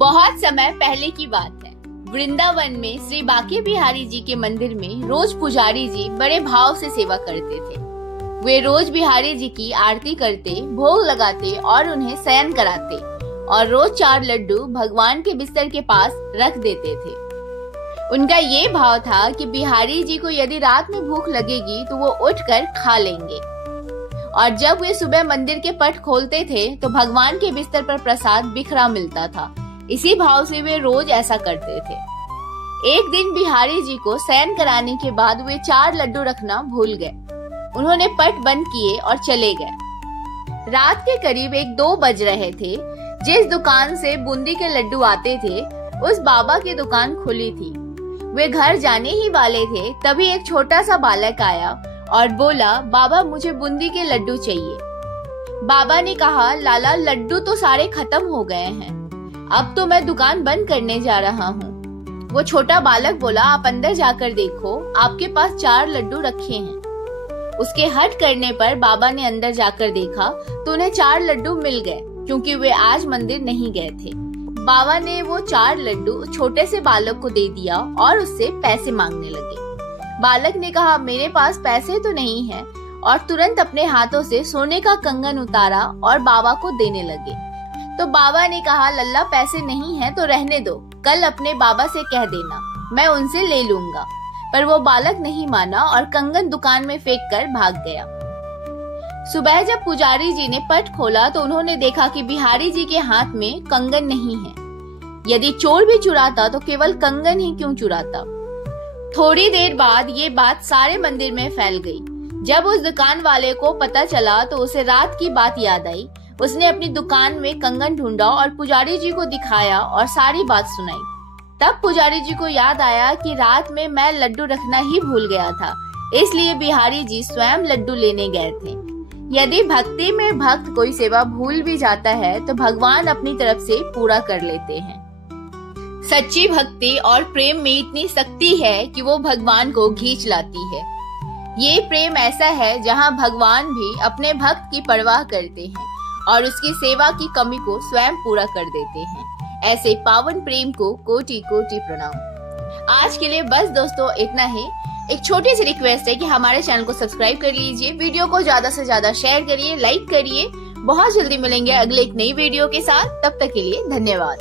बहुत समय पहले की बात है। वृंदावन में श्री बांके बिहारी जी के मंदिर में रोज पुजारी जी बड़े भाव से सेवा करते थे। वे रोज बिहारी जी की आरती करते, भोग लगाते और उन्हें शयन कराते और रोज 4 लड्डू भगवान के बिस्तर के पास रख देते थे। उनका ये भाव था कि बिहारी जी को यदि रात में भूख लगेगी तो वो उठकर खा लेंगे। और जब वे सुबह मंदिर के पट खोलते थे तो भगवान के बिस्तर पर प्रसाद बिखरा मिलता था। इसी भाव से वे रोज ऐसा करते थे। एक दिन बिहारी जी को शयन कराने के बाद वे 4 लड्डू रखना भूल गए। उन्होंने पट बंद किए और चले गए। रात के करीब 1-2 बज रहे थे। जिस दुकान से बूंदी के लड्डू आते थे उस बाबा की दुकान खुली थी। वे घर जाने ही वाले थे, तभी एक छोटा सा बालक आया और बोला, बाबा मुझे बूंदी के लड्डू चाहिए। बाबा ने कहा, लाला लड्डू तो सारे खत्म हो गए हैं, अब तो मैं दुकान बंद करने जा रहा हूँ। वो छोटा बालक बोला, आप अंदर जाकर देखो, आपके पास 4 लड्डू रखे हैं। उसके हट करने पर बाबा ने अंदर जाकर देखा तो उन्हें 4 लड्डू मिल गए, क्योंकि वे आज मंदिर नहीं गए थे। बाबा ने वो 4 लड्डू छोटे से बालक को दे दिया और उससे पैसे मांगने लगे। बालक ने कहा, मेरे पास पैसे तो नहीं है, और तुरंत अपने हाथों से सोने का कंगन उतारा और बाबा को देने लगे। तो बाबा ने कहा, लल्ला पैसे नहीं है तो रहने दो, कल अपने बाबा से कह देना, मैं उनसे ले लूंगा। पर वो बालक नहीं माना और कंगन दुकान में फेंक कर भाग गया। सुबह जब पुजारी जी ने पट खोला तो उन्होंने देखा कि बिहारी जी के हाथ में कंगन नहीं है। यदि चोर भी चुराता तो केवल कंगन ही क्यों चुराता। थोड़ी देर बाद ये बात सारे मंदिर में फैल गई। जब उस दुकान वाले को पता चला तो उसे रात की बात याद आई। उसने अपनी दुकान में कंगन ढूंढा और पुजारी जी को दिखाया और सारी बात सुनाई। तब पुजारी जी को याद आया कि रात में मैं लड्डू रखना ही भूल गया था, इसलिए बिहारी जी स्वयं लड्डू लेने गए थे। यदि भक्ति में भक्त कोई सेवा भूल भी जाता है तो भगवान अपनी तरफ से पूरा कर लेते हैं। सच्ची भक्ति और प्रेम में इतनी शक्ति है कि वो भगवान को खींच लाती है। ये प्रेम ऐसा है जहाँ भगवान भी अपने भक्त की परवाह करते हैं और उसकी सेवा की कमी को स्वयं पूरा कर देते हैं। ऐसे पावन प्रेम को कोटि कोटि प्रणाम। आज के लिए बस दोस्तों इतना ही। एक छोटी सी रिक्वेस्ट है कि हमारे चैनल को सब्सक्राइब कर लीजिए, वीडियो को ज्यादा से ज्यादा शेयर करिए, लाइक करिए। बहुत जल्दी मिलेंगे अगले एक नई वीडियो के साथ। तब तक के लिए धन्यवाद।